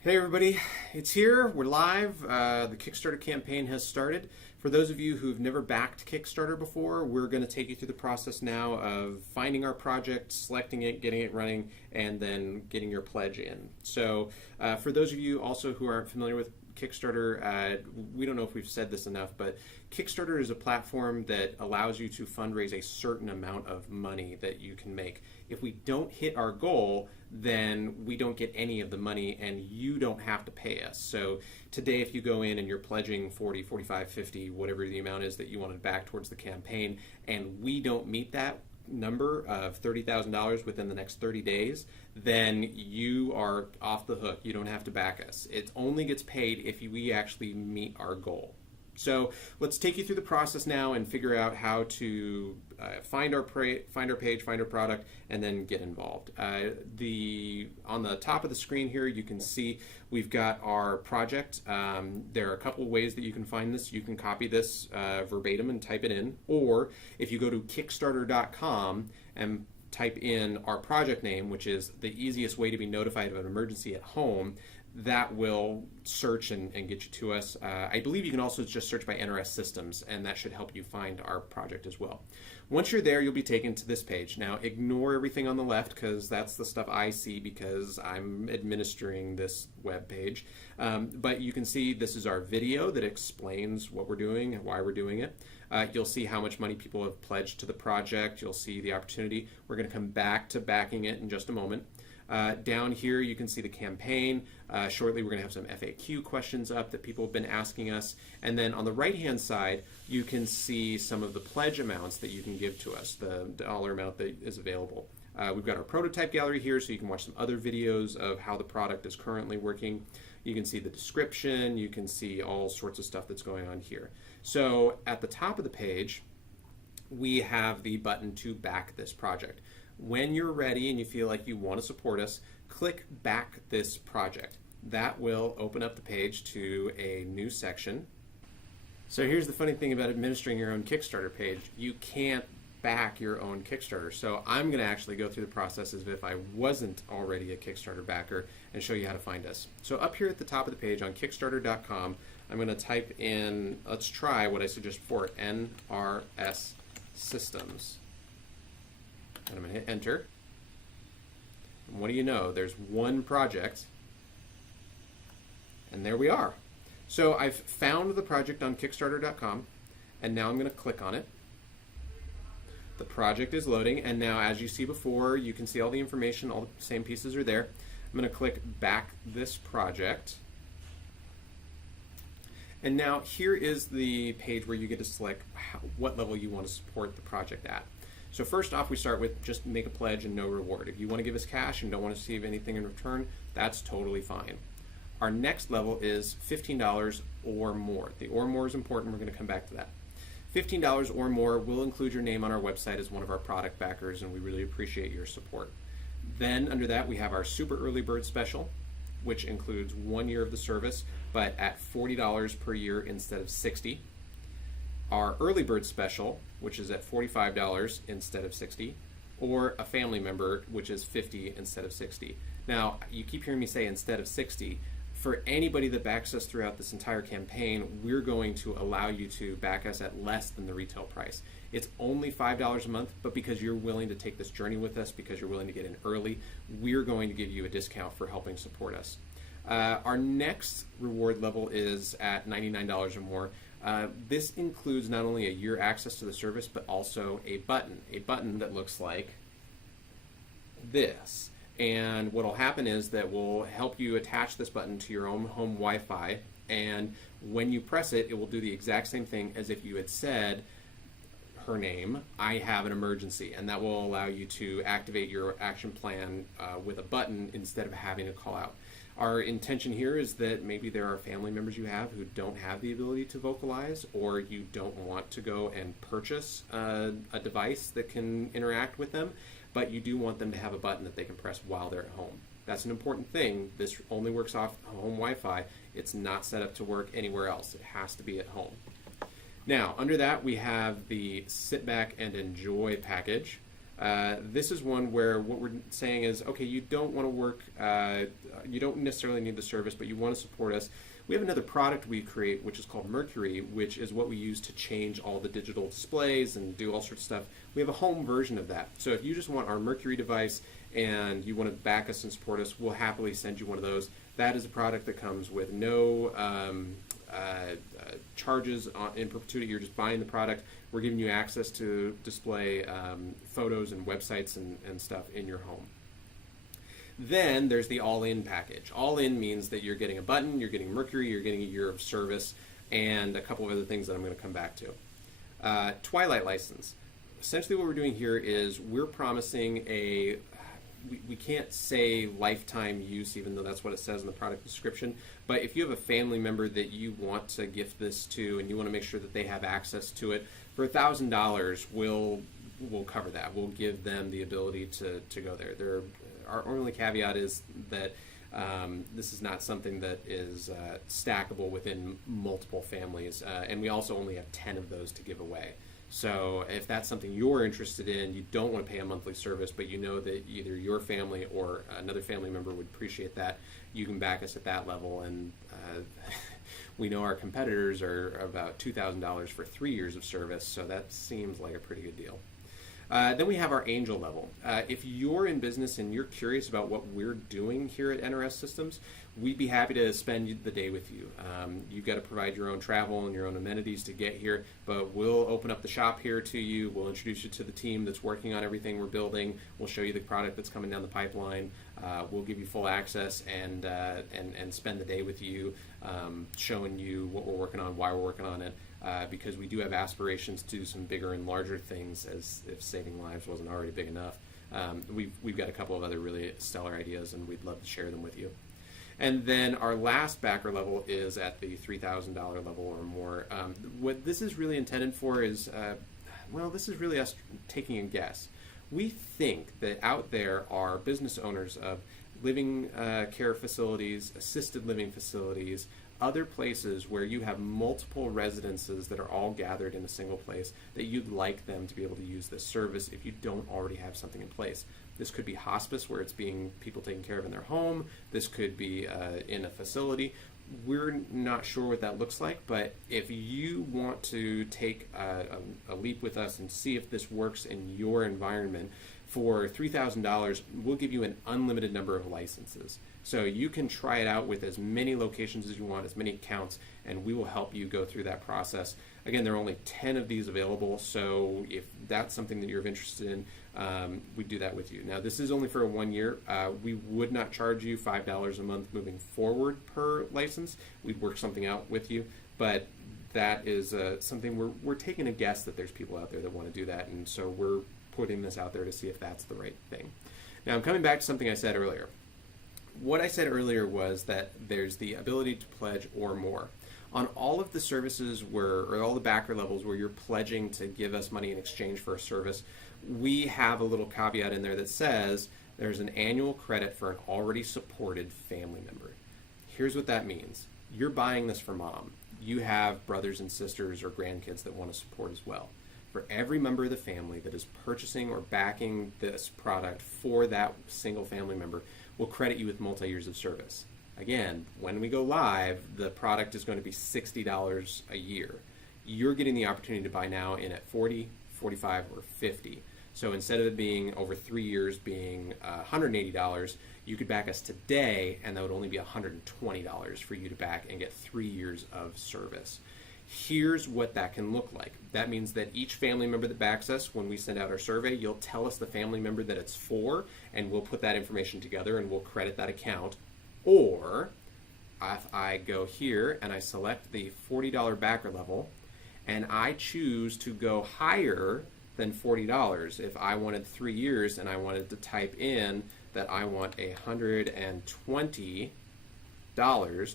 Hey everybody, it's here. We're live. The Kickstarter campaign has started. For those of you who've never backed Kickstarter before, we're going to take you through the process now of finding our project, selecting it, getting it running, and then getting your pledge in. So for those of you also who aren't familiar with Kickstarter, we don't know if we've said this enough, but Kickstarter is a platform that allows you to fundraise a certain amount of money that you can make. If we don't hit our goal, then we don't get any of the money and you don't have to pay us. So today, if you go in and you're pledging 40, 45, 50, whatever the amount is that you want to back towards the campaign, and we don't meet that number of $30,000 within the next 30 days, then you are off the hook. You don't have to back us. It only gets paid if we actually meet our goal. So let's take you through the process now and figure out how to find our page, find our product, and then get involved. On the top of the screen here, you can see we've got our project. There are a couple of ways that you can find this. You can copy this verbatim and type it in, or if you go to Kickstarter.com and type in our project name, which is the easiest way to be notified of an emergency at home, that will search and get you to us. I believe you can also just search by NRS Systems, and that should help you find our project as well. Once you're there, you'll be taken to this page. Now, ignore everything on the left because that's the stuff I see because I'm administering this web page. But you can see this is our video that explains what we're doing and why we're doing it. You'll see how much money people have pledged to the project. You'll see the opportunity. We're going to come back to backing it in just a moment. Down here you can see the campaign. Shortly we're going to have some FAQ questions up that people have been asking us. And then on the right hand side you can see some of the pledge amounts that you can give to us, the dollar amount that is available. We've got our prototype gallery here so you can watch some other videos of how the product is currently working. You can see the description, you can see all sorts of stuff that's going on here. So at the top of the page we have the button to back this project. When you're ready and you feel like you want to support us, click Back This Project. That will open up the page to a new section. So here's the funny thing about administering your own Kickstarter page. You can't back your own Kickstarter. So I'm going to actually go through the process as if I wasn't already a Kickstarter backer and show you how to find us. So up here at the top of the page on Kickstarter.com, I'm going to type in, let's try what I suggested before, NRS Systems. And I'm going to hit enter. And what do you know? There's one project. And there we are. So I've found the project on Kickstarter.com. And now I'm going to click on it. The project is loading. And now, as you see before, you can see all the information. All the same pieces are there. I'm going to click Back This Project. And now here is the page where you get to select what level you want to support the project at. So first off, we start with just make a pledge and no reward. If you want to give us cash and don't want to receive anything in return, that's totally fine. Our next level is $15 or more. The or more is important. We're going to come back to that. $15 or more will include your name on our website as one of our product backers, and we really appreciate your support. Then under that, we have our super early bird special, which includes 1 year of the service, but at $40 per year instead of $60. Our early bird special, which is at $45 instead of $60, or a family member, which is $50 instead of $60. Now, you keep hearing me say instead of $60. For anybody that backs us throughout this entire campaign, we're going to allow you to back us at less than the retail price. It's only $5 a month, but because you're willing to take this journey with us, because you're willing to get in early, we're going to give you a discount for helping support us. Our next reward level is at $99 or more. This includes not only a year access to the service, but also a button that looks like this. And what will happen is that we'll help you attach this button to your own home Wi-Fi, and when you press it, it will do the exact same thing as if you had said her name, I have an emergency, and that will allow you to activate your action plan with a button instead of having to call out. Our intention here is that maybe there are family members you have who don't have the ability to vocalize, or you don't want to go and purchase a device that can interact with them, but you do want them to have a button that they can press while they're at home. That's an important thing. This only works off home Wi-Fi. It's not set up to work anywhere else. It has to be at home. Now, under that we have the Sit Back and Enjoy package. This is one where what we're saying is, okay, you don't want to work, you don't necessarily need the service, but you want to support us. We have another product we create, which is called Mercury, which is what we use to change all the digital displays and do all sorts of stuff. We have a home version of that. So if you just want our Mercury device and you want to back us and support us, we'll happily send you one of those. That is a product that comes with no charges in perpetuity. You're just buying the product. We're giving you access to display photos and websites and stuff in your home. Then there's the all-in package. All-in means that you're getting a button, you're getting Mercury, you're getting a year of service, and a couple of other things that I'm going to come back to. Twilight license. Essentially what we're doing here is we're promising we can't say lifetime use, even though that's what it says in the product description, but if you have a family member that you want to gift this to and you want to make sure that they have access to it, for $1,000 we'll cover that. We'll give them the ability to go there. Our only caveat is that this is not something that is stackable within multiple families, and we also only have 10 of those to give away. So if that's something you're interested in, you don't want to pay a monthly service, but you know that either your family or another family member would appreciate that, you can back us at that level. And we know our competitors are about $2,000 for 3 years of service, so that seems like a pretty good deal. Then we have our angel level. If you're in business and you're curious about what we're doing here at NRS Systems, we'd be happy to spend the day with you. You've got to provide your own travel and your own amenities to get here, but we'll open up the shop here to you. We'll introduce you to the team that's working on everything we're building. We'll show you the product that's coming down the pipeline. We'll give you full access and spend the day with you, showing you what we're working on, why we're working on it. Because we do have aspirations to do some bigger and larger things, as if saving lives wasn't already big enough. We've got a couple of other really stellar ideas, and we'd love to share them with you. And then our last backer level is at the $3,000 level or more. What this is really intended for is, this is really us taking a guess. We think that out there are business owners of living care facilities, assisted living facilities, other places where you have multiple residences that are all gathered in a single place, that you'd like them to be able to use this service if you don't already have something in place. This could be hospice, where it's being people taken care of in their home. This could be in a facility. We're not sure what that looks like, but if you want to take a leap with us and see if this works in your environment, for $3,000, we'll give you an unlimited number of licenses. So you can try it out with as many locations as you want, as many accounts, and we will help you go through that process. Again, there are only 10 of these available, so if that's something that you're interested in, we do that with you. Now, this is only for 1 year. We would not charge you $5 a month moving forward per license. We'd work something out with you, but that is something we're taking a guess that there's people out there that want to do that, and so we're putting this out there to see if that's the right thing. Now, I'm coming back to something I said earlier. What I said earlier was that there's the ability to pledge or more. On all of the services or all the backer levels where you're pledging to give us money in exchange for a service, we have a little caveat in there that says there's an annual credit for an already supported family member. Here's what that means. You're buying this for mom. You have brothers and sisters or grandkids that want to support as well. For every member of the family that is purchasing or backing this product for that single family member, we'll credit you with multi-years of service. Again, when we go live, the product is going to be $60 a year. You're getting the opportunity to buy now in at $40, $45, or $50. So instead of it being over 3 years being $180, you could back us today, and that would only be $120 for you to back and get 3 years of service. Here's what that can look like. That means that each family member that backs us, when we send out our survey, you'll tell us the family member that it's for, and we'll put that information together and we'll credit that account. Or if I go here and I select the $40 backer level and I choose to go higher than $40, if I wanted 3 years and I wanted to type in that I want $120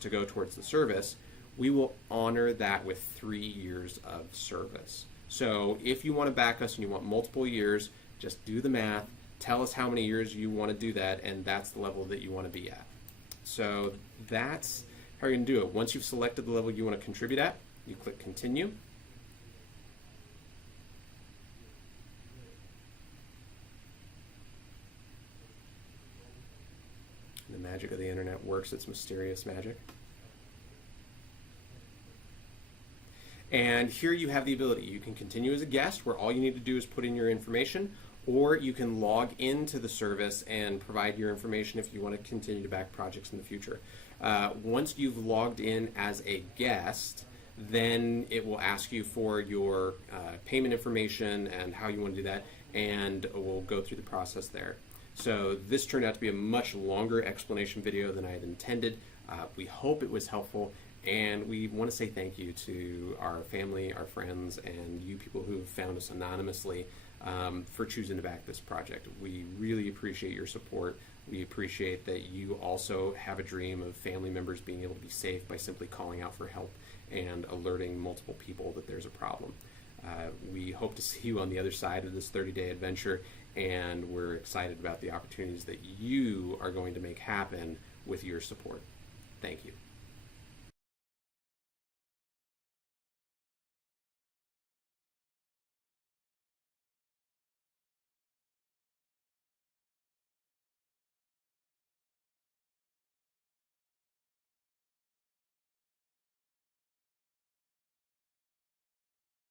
to go towards the service, we will honor that with 3 years of service. So if you want to back us and you want multiple years, just do the math, tell us how many years you want to do that, and that's the level that you want to be at. So that's how you're going to do it. Once you've selected the level you want to contribute at, you click continue. magic of the internet works its mysterious magic. And here you have the ability. You can continue as a guest, where all you need to do is put in your information, or you can log into the service and provide your information if you want to continue to back projects in the future. Once you've logged in as a guest, then it will ask you for your payment information and how you want to do that, and we'll go through the process there. So this turned out to be a much longer explanation video than I had intended. We hope it was helpful, and we want to say thank you to our family, our friends, and you people who have found us anonymously for choosing to back this project. We really appreciate your support. We appreciate that you also have a dream of family members being able to be safe by simply calling out for help and alerting multiple people that there's a problem. We hope to see you on the other side of this 30-day adventure, and we're excited about the opportunities that you are going to make happen with your support. Thank you.